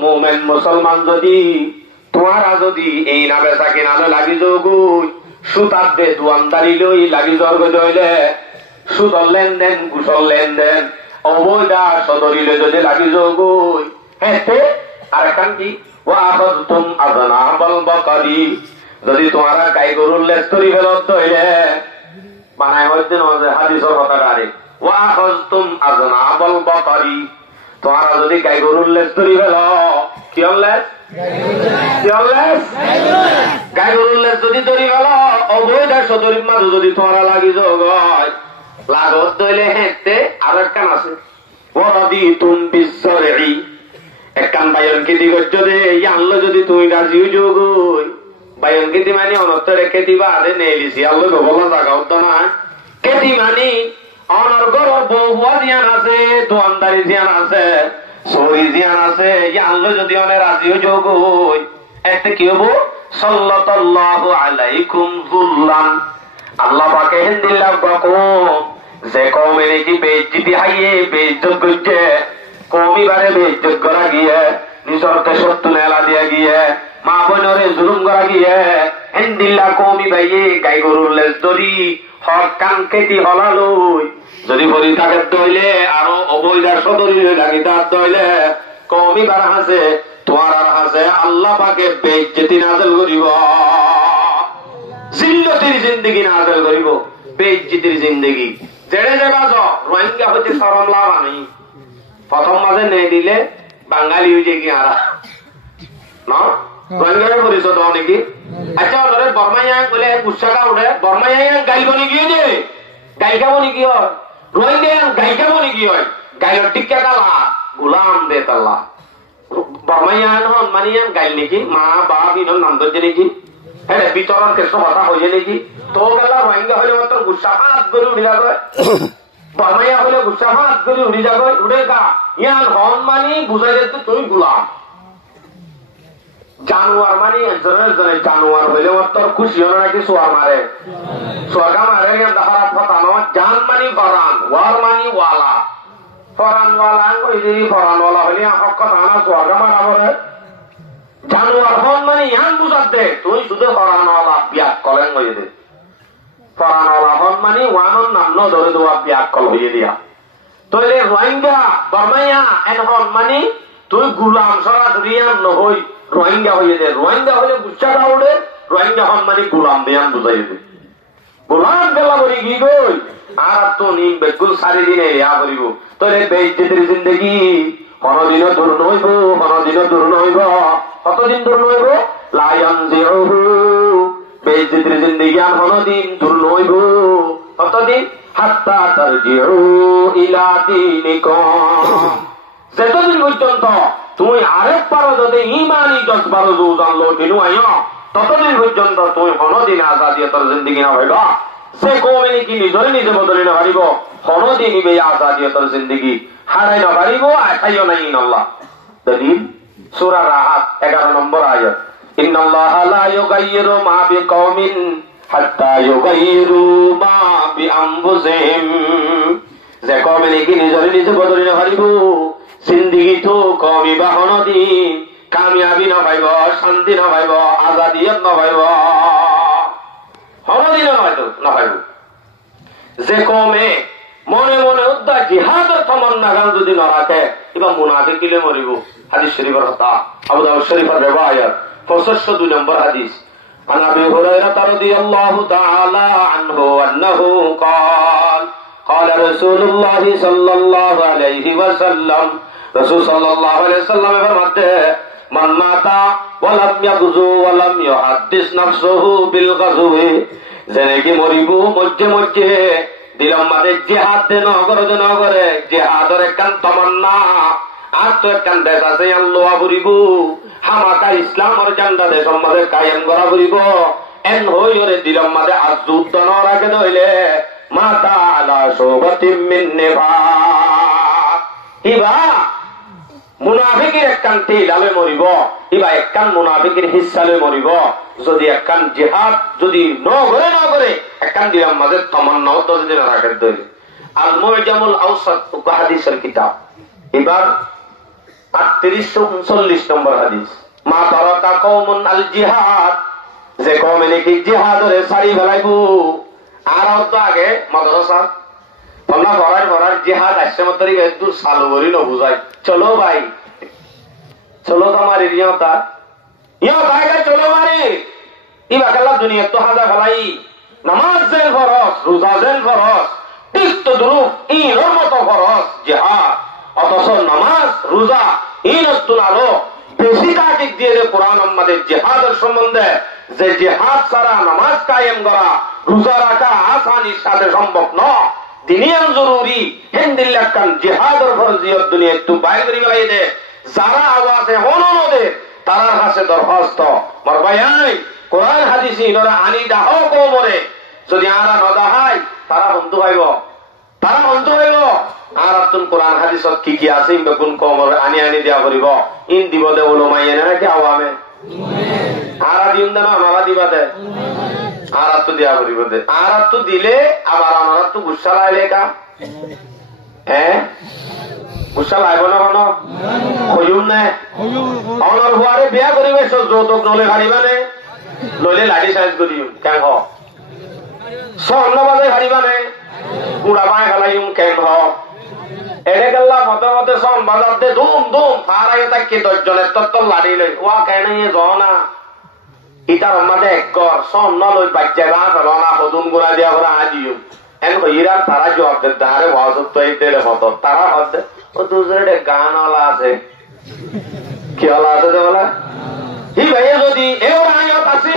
মোমেন মুসলমান যদি তোমারা যদি এই না বেচা কিনালে লাগি যোগুই সুতাবে দোয়ানদারি লই লাগি জর্গ হইলে সুদর লেনদেন ঘুষর লেনদেন অবৈধা সদরিলে যদি লাগি যোগুই হেতে আর এখন কি ওয়াখাযতুম আযনাবাল বাকারি যদি তোমারা গাই গরুর লেজ তরি ফেলত হইলে বানায় হইতে হাদিসের কথা আরে ওয়াখাযতুম আযনাবাল বাকারি তোমারা যদি গাই গরুর লেজ তরি ফেল কি লেজ গাই গরুর লেজ যদি তরি ফেল অবৈধ সদরির মাঝে যদি তোমারা লাগি যোগ লাগত দইলে হেঁটতে আর একখান আছে ওয়ারাদিতুম বিসসারঈ একখান বায়ন খেতি করছো দে আনলো যদি তুমি রাজি যোগ বায়ন খেতি মানে অনর্থ রেখে দিবা আরে নেলিছি আল্লো গোবলা জাগা হতো না খেতি মানি অনর গরর বউয়া জিয়ান আছে দোয়ানদারি জিয়ান আছে সরি জিয়ান আছে আনলো যদি অনেক রাজি যোগ এতে কি হবো সাল্লাল্লাহু আলাইকুম যুল্লান আল্লাহ পাকে হিন্দিল্লাহ কম যে কমে নাকি বেইজ্জতি হাইয়ে বেইজ্জত করছে কমি বারে বেইজ্জত করা গিয়ে নিজরকে সত্য নেলা দিয়া গিয়ে মা বোনরে জুলুম করা গিয়ে হিন্দিল্লাহ কমি বাইয়ে গাই গরুর লেজ ধরি হক কান খেতি হলালই যদি ভরি থাকে দইলে আরো অবৈধা সদরি লাগি তার দইলে কমি বার হাসে তোমার আর হাসে আল্লাহ পাকে বেইজ্জতি নাজেল করিব জিল্লতির জিন্দগি নাজেল করিব বেইজ্জতির জিন্দগি জেড়ে যে বাজ রোহিঙ্গা হইতে শরম লাভ আনি প্রথম মাঝে নেই দিলে বাঙালি হয়ে যায় কি আরা না রোহিঙ্গার পরিচয় দাও নাকি আচ্ছা ওরে বর্মাইয়া বলে গুসাকা উঠে বর্মাইয়া গাইব নাকি যে গাইকাব নাকি হয় রোহিঙ্গা গাইকাব নাকি হয় গাইল টিকা কালা গুলাম দে তাল্লা বর্মাইয়া হন মানিয়া গাইল নাকি মা বাপ ইনর নাম ধরছে নাকি হ্যাঁ বিতরণ কেসো কথা হয়ে নাকি তো বেলা রোহিঙ্গা হলে মাত্র গুসা হাত করে উঠে যাবে বর্মাইয়া হলে গুসা হাত করে উঠে যাবে উঠে গা ইয়ান হন মানি বুঝাই যেত তুমি গুলাম জানুয়ার মানে একজনের জনের জানুয়ার হইলে তোর খুশি হলো নাকি সোয়ার মারে সোয়াগা মারে দাহারাত ফাতানো জান মানি ফরান ওয়ার মানি ওয়ালা ফরান ওয়ালা কইদি ফরান ওয়ালা হইলে হক কথা না সোয়াগা মারা পড়ে জানুয়ার হন মানে ইয়ান বুঝাত দে তুই শুধু ফরান ওয়ালা বিয়াক করেন হইয়ে দে ফরান ওয়ালা হন মানে ওয়ানন নাম ন ধরে দেওয়া বিয়াক কল হইয়ে দিয়া তইলে রোহিঙ্গা বর্মাইয়া এন হন মানে তুই গুলাম সরাসরি ইয়ান নহই রোহিঙ্গা হয়ে যায় রোহিঙ্গা হলে গুচ্ছাটা উঠে রোহিঙ্গা হন মানে গুলাম দেয়ান বুঝাই দে গুলাম গেলা বলি কি গই আর তো নিন বেকুল সারি দিনে ইয়া করিব তোরে বেইজ্জতির জিন্দেগি কোনদিনও দূর নইব কোনদিনও দূর নইব কতদিন দূর নইব লা ইয়ানজিউহু বেইজ্জতির জিন্দেগি আর কোনদিন দূর নইব কতদিন হাত্তা তারজিউ ইলা দীনিকুম যতদিন পর্যন্ত তুমি আরেক পারো যদি ইমানই 10-12 জোর জানলো কিনু আইও ততদিন পর্যন্ত তুমি কোনদিন আজাদিয়তের জিন্দগি না হইবা সে কমে নাকি নিজরে নিজে বদলি না পারিব কোনদিন ইবে আজাদিয়তের জিন্দগি হারাই না পারিব আশাইও নাই ইনাল্লাহ দলিল সূরা রাহাত 11 নম্বর আয়াত ইন্নাল্লাহা লা ইউগাইয়িরু মা বিকওমিন হাত্তা ইউগাইয়িরু মা বিআনফুসিহিম যে কমে নাকি নিজরে নিজে বদলি না পারিব জিন্দগি তো কমি বা হনদিন কামিয়াবি না পাইব শান্তি না পাইব আজাদিয়ত না পাইব হনদিন না পাইব যে কমে মনে মনে উদ্ধার জিহাদের তমন্না গান যদি না রাখে এবার মুনাফিক দিলে মরিব হাদিস শরীফের কথা আবু দাউদ শরীফের রিওয়ায়াত 65 নম্বর হাদিস عن ابي هريره رضي الله تعالى عنه انه قال قال رسول الله صلى الله عليه وسلم رسول صلى الله عليه وسلم فرماتے من مات ولم يغزو ولم يحدث نفسه بالغزو জেনে কি মরিব মধ্যে মধ্যে দিলাম মাঝে জিহাদ দে নগরে জিহাদের একখান তমন্না আর তো একখান দেশ আছে আল্লাহ ফুরিব হামাকা ইসলামের ঝান্ডা দেশের মাঝে কায়েম করা ফুরিব এন হইরে দিলাম মাঝে আর যুদ্ধ ন রাখে নইলে মাতা আলা সোবতিম মিন নিফাক ইবা মুনাফিকের একখান তেলালে মরিব ইবা একখান মুনাফিকের হিসালে মরিব যদি একখান জিহাদ যদি নগরে একখান দিলাম মাঝে তমন্নাও তো যদি না রাখে দইলে আল মুজামুল আওসাত হাদিসের কিতাব এবার 3839 নম্বর হাদিস, মা তারাকা কওমুন আল জিহাদ, যে কওমে নাকি জিহাদরে সারি ফেলাইবো। আর তো আগে মাদ্রাসা তোমরা ঘরের জিহাদ আসছে মত একটু চালু করি ন বুঝাই, চলো ভাই চলো তোমার ইয়তা চলো মারি ইবা খেলা দুনিয়া তো হাজা ফেলাই, নামাজ যেন ফরজ, রোজা যেন ফরজ, ঠিক তো দুরূপ ইনর মতো ফরজ জিহাদ। অথচ নামাজ রোজা ইনতুন আরো বেশি তাকিদ দিয়ে যে কোরআন আমাদের জিহাদের সম্বন্ধে, যে জিহাদ ছাড়া নামাজ কায়েম করা রোজা রাখা আসানির সাথে সম্ভব নয়, দিনিয়ান জরুরি হিন্দিল্লাকান জিহাদের ফরজিয়ত দুনিয়া একটু বাইর করে বেলাই দে। যারা আওয়াজে হনদে তারার কাছে দরখাস্ত মরবাই কোরআন হাদিস ইনরা আনি দাহ কোমরে, যদি আরা নদাহাই তারা বন্ধু হইব, তারা বন্ধু হইব। আর তুন কোরআন হাদিসত কি কি আছে কোন কোমরে আনি আনি দিয়া করিব, ইন দিব দে ওলমাই এনে নাকি আওয়ামে আর দিন দেন ওনারা দিবা দে, আর তো দিয়া করিব দে। আর তো দিলে আবার ওনারা তো গুসা লাইলে কা, হ্যাঁ গুসা লাইব না কোন হইম নে অনর হুয়ারে বিয়া করিবে, যৌতুক নলে হারিবানে, লইলে লাঠি সাইজ করিম কেন হ, স্বর্ণ বাজে হারিবানে, গুড়া পায়ে ফেলাইম কেন হ, এনে গেল্লা মতে মতে সন বাজার দে ধুম ধুম ফারাই তাকে 10 জনের তত্তর লাড়ি লই ওয়া কেন না ইটার মাঝে এক কর স্বর্ণ লই বাচ্চা বা ফেল না হদুম গুড়া দিয়া করে আজিও এন কইরা তারা জবাব দে দাঁড়ে ওয়াজত তো এইতে মত তারা হচ্ছে ও দুজনে গান ওলা আছে কি ওলা আছে যে বলা হি ভাই যদি এও আইয়ত আছি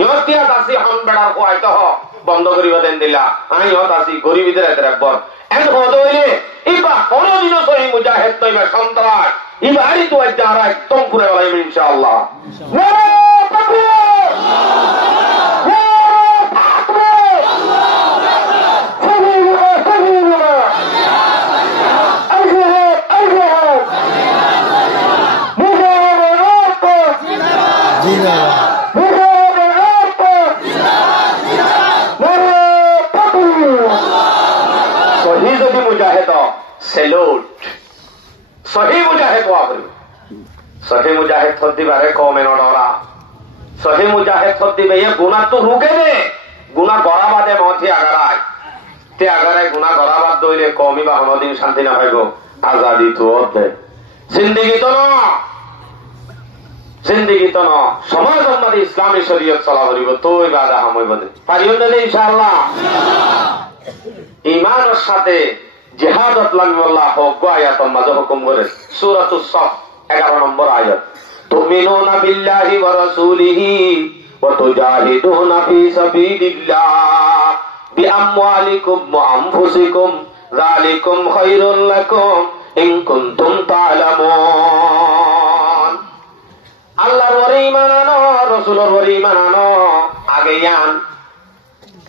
ইয়তিয়াত আছি হন বেড়ার কোয়াইতো হ বন্ধ করিবা দেন দিলা আইয়ত আছি গরিবদের এত রাখবর এন হদ হইলে ইবা কোনদিনও সহি মুজাহিদ নইবা সন্ত্রাস ইবারি তো যারা একদম পুরো বলাইব ইনশাআল্লাহ। নারে তাকবীর সেলুট সহি মুজাহিদ ওয়াবরি সহি মুজাহিদ দিবারে কমে নড়া সহি মুজাহিদ দিবে এ গুনাহ তো রুকে দে গুনাহ করা বাদে মথি আগারায় তে আগারায় গুনাহ করা বাদ দইলে কমই বা কোনদিন শান্তি না হইব আজাদি তো দে জিন্দেগি তো না জিন্দেগি তো না সমাজ আমাদের ইসলামী শরীয়ত চলা করিব তোই বাদা হামইব দে পারিও না ইনশাআল্লাহ। ঈমানের সাথে জিহাদত লামিউল্লাহ হোক আয়াতের মাঝে হুকুম করে সূরাতুস সাফ 11 নম্বর আয়াত, তুমিনুনা বিল্লাহি ওয়া রাসূলিহি ওয়া তুজাহিদুনা ফি সাবিলিল্লাহ বিআমওয়ালিকুম ওয়া আনফুসিকুম যালিকুম খায়রুল লাকুম ইন কুনতুম তা'লামুন। আল্লাহর ওরে ঈমান আনো, রাসূলের ওরে ঈমান আনো, আগে ইয়ান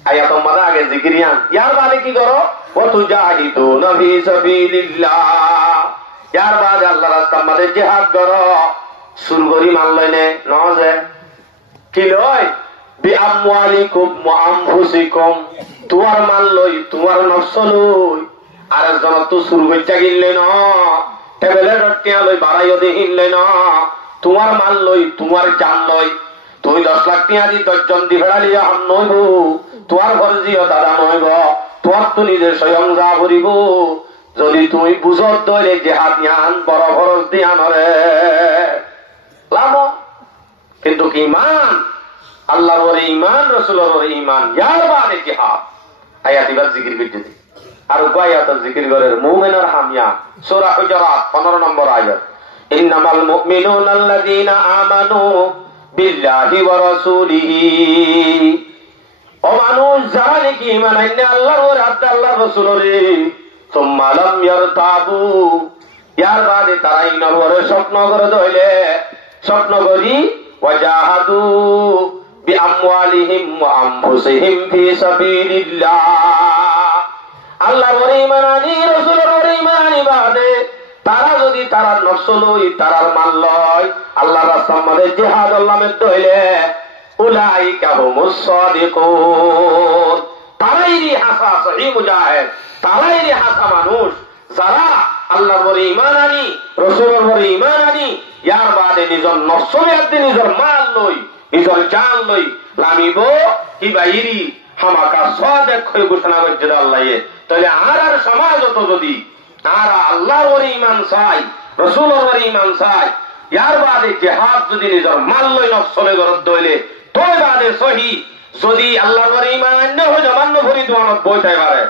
আয়াতের মাঝে আগে জিকির ইয়ান, ইয়ার বাদে কি করো ওয়াতুজাহিদুনা ফি সাবিলিল্লাহ, ইয়ার বাদে আল্লাহর রাস্তার মধ্যে জিহাদ করো। সুরগরি মান লইনে নজে কি লই বিআমওয়ালিকুম ওয়া আনফুসিকুম, তোমার মাল লই তোমার নফস লই, আর একজন তো সুরগইটা গিললে না টেবিলে রটিয়া লই বাড়াইও দেখিলে না, তোমার মাল লই তোমার জান লই, তুমি 10 লাখ টিয়া দি 10 জন দি ফেড়ালিয়া হাম নইব, তোমার ফরজিও দাদা নইব, তোমার তো নিজের স্বয়ং যা করিব, যদি তুমি বুঝত দইলে জিহাদ জ্ঞান বড় ফরজ দিয়া নরে লাভ। কিন্তু কি ঈমান আল্লাহর ওরে ঈমান, রাসূলের ওরে ঈমান, ইয়ার বাদে জিহাদ। আয়াত ইবার জিকির করতে আর আয়াত জিকির করে মুমিনের হামিয়া সূরা হুজুরাত 15 নম্বর আয়াত, ইন্নামাল মুমিনুনা আল্লাযীনা আমানু বিল্লাহি ওয়া রাসূলিহি, ও মানুষ যারা নাকি ঈমান আনলে আল্লাহর ওরে আর আল্লাহর রাসূলের, সুম্মা লাম ইয়ারতাবু, ইয়ার বাদে তারা ইনার ওরে স্বপ্ন করে দইলে স্বপ্ন করি ওয়াজাহাদু বিআমওয়ালিহিম ওয়া আনফুসিহিম ফি সাবিলিল্লাহ, আল্লাহর ওরে ঈমান আনি রাসূলের ওরে ঈমান আনি বাদে তারা যদি তারা নফস লই তারার মাল লয় আল্লাহর রাস্তার মধ্যে জিহাদ আল্লামের দইলে উলাইকা হুমুস সাদিকুন, তারাই হাসা সহি মুজাহিদ, তারাই হাসা মানুষ যারা আল্লাহর পরে ঈমান আনি, রাসূলের পরে ঈমান আনি, ইয়ার বাদে নিজের নফস বিয়াদি নিজের মাল লই, নিজের জান লই লামিব কি বাইরি হামাকা সাদেক হয়ে ঘোষণা করছে আল্লাহ। তাহলে আর সমাজত যদি আর আল্লাহর পরে ঈমান চাই, রাসূলের পরে ঈমান চাই, ইয়ার বাদে জিহাদ যদি নিজের মাল লই নফসলে গরত দইলে তোর বাদে সহি যদি আল্লাহর পরে ঈমান আন্য হয় জমান্য ভরি দোয়ানত বইতে পারে,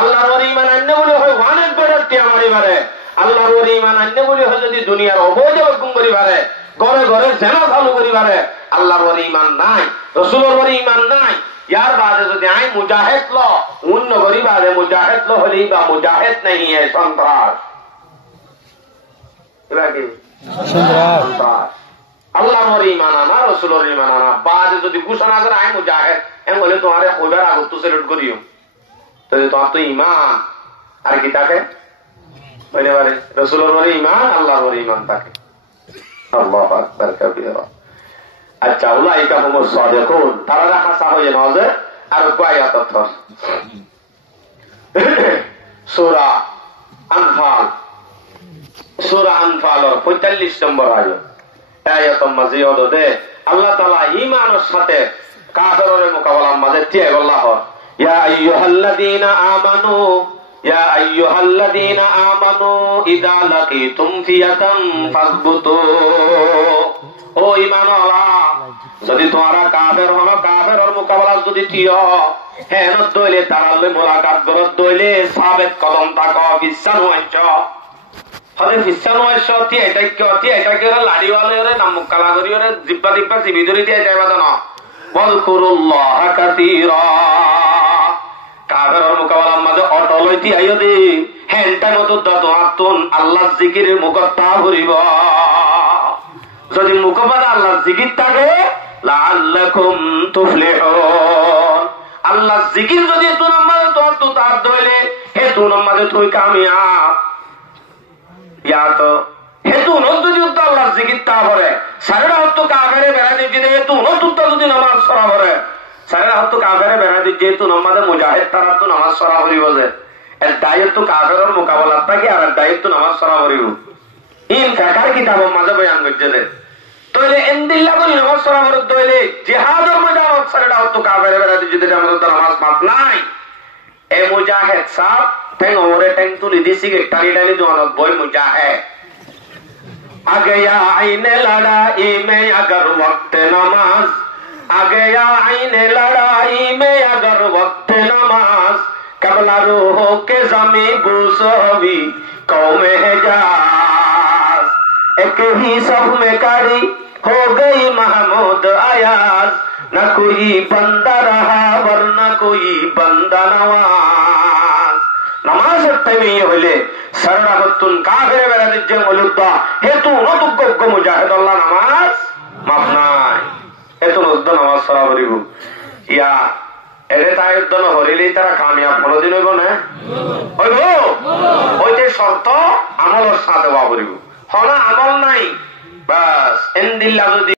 আল্লাহর পরে ঈমান আন্য বলে হয় অনেক বড় টিয়ামারি পারে, আল্লাহর পরে ঈমান আন্য বলে হয় যদি দুনিয়ার অবৈধ হুকুম করি পারে, ঘরে ঘরে জেনা চালু করি পারে, আল্লাহর পরে ঈমান নাই, রাসূলের পরে ঈমান নাই, ইয়ার বাদে যদি আই মুজাহিদ ল অন্য করি বাদে মুজাহিদ ল হলেই বা মুজাহিদ নেই সন্ত্রাস। এবার কি সন্ত্রাস? আল্লাহর পরে ঈমান আনা, রাসূলের ঈমান আনা বাদে যদি ঘোষণা করে আই মুজাহিদ এম বলে তোমার কইবার আগত তো সেলুট করিও, তাহলে তোমার তো ঈমান আর কি থাকে বলে পারে রাসূলের পরে ঈমান, আল্লাহর পরে ঈমান থাকে। আল্লাহু আকবার কাবীরা। আচ্ছা উলাইকা হুমুস সাদিকুন, তারা হাসা হয়ে নজর আর কয়টা তথ্য সূরা আনফাল, সূরা আনফালের 45 নম্বর আয়াত মাজিদে আল্লাহ তাআলা ঈমানের সাথে কাফেরের মোকাবেলার মাঝে দিয়ে আল্লাহ ইয়া আইয়ুহাল্লাযীনা আমানু ইয়া আইয়ুহাল্লাযীনা আমানু ইযা লাকিতুম ফিয়াতাম ফাসবুতু, ও ঈমানওয়ালা যদি তোমরা কাফের হলো কাফেরের মোকাবেলা যদি তিয় হেন দইলে তারালে মোলাকাত করত দইলে সাবেক কদম তাক বিশ্বাস হইছ হলে বিশ্বাস হইছ তি এটা কি লাড়িওয়ালে রে নাম কালা করি রে জিব্বা দিব্বা জিবি ধরি দিয়ে যাইবা না বলকুরুল্লাহ কাসীরা, কাফেরের মোকাবেলার মাঝে অটল হইতি আইও দে হেনটা মতো দাতুন আল্লাহ জিকিরের মুখতা ভরিব, যদি মুখপাদা আল্লাহ জিকির থাকে লাআল্লাকুম তুফলিহুন, আল্লাহ জিকির যদি তুই নামাজে তোর তো তার দইলে হে তুই নামাজে তুই কামিয়াব, ইয়া তো হে তুই যদি আল্লাহ জিকির তা করে সারা হত কাফেরে বেড়া দিতে হে তুই নতুনটা যদি নামাজ সরা করে সারা হত কাফেরে বেড়া দিতে যেহেতু নামাজে মুজাহিদ তারা তো নামাজ সরা করিব, যে এর দায়িত্ব কাফেরের মোকাবেলার থাকে আর দায়িত্ব নামাজ সরা করিব। ইন ফিকার কিতাবের মাঝে বয়ান করছে যে তইলে এন্দিল্লা করি নামাজ সরা করত দইলে জিহাদের ময়দানত সারা হত কাফেরে বেড়া দিতে যদি আমাদের নামাজ মাফ নাই, এ মুজাহিদ সাহেব ঠেং ওরে ঠেং তুলি দিছি টানি টানি দোয়ানত বই মুজাহিদ आ गया आईने लड़ाई में अगर वक्त नमाज, आ गया आईने लड़ाई में अगर वक्त नमाज, कबला रूहो के जमी गुसोवी कौमे जाज, एक ही सब में कारी हो गई महमूद आयाज, न कोई बंदा रहा वरना कोई बंदा नवाज। নামাজের টাইমে হইলে সারা হতুন কাফেরে বেড়া দিচ্ছে বলুদা হেতু নতুজ্ঞ মুজাহিদ আল্লাহ নামাজ মাফ নাই, হেতু নদ্দ নামাজ সরা করিব ইয়া এরে তাই উদ্দন হরিলেই তারা কামিয়াব কোনদিন হইব না, হইব ওইতে শর্ত আমলের সাথে হওয়া করিব, হনা আমল নাই বাস এন্দিল্লা যদি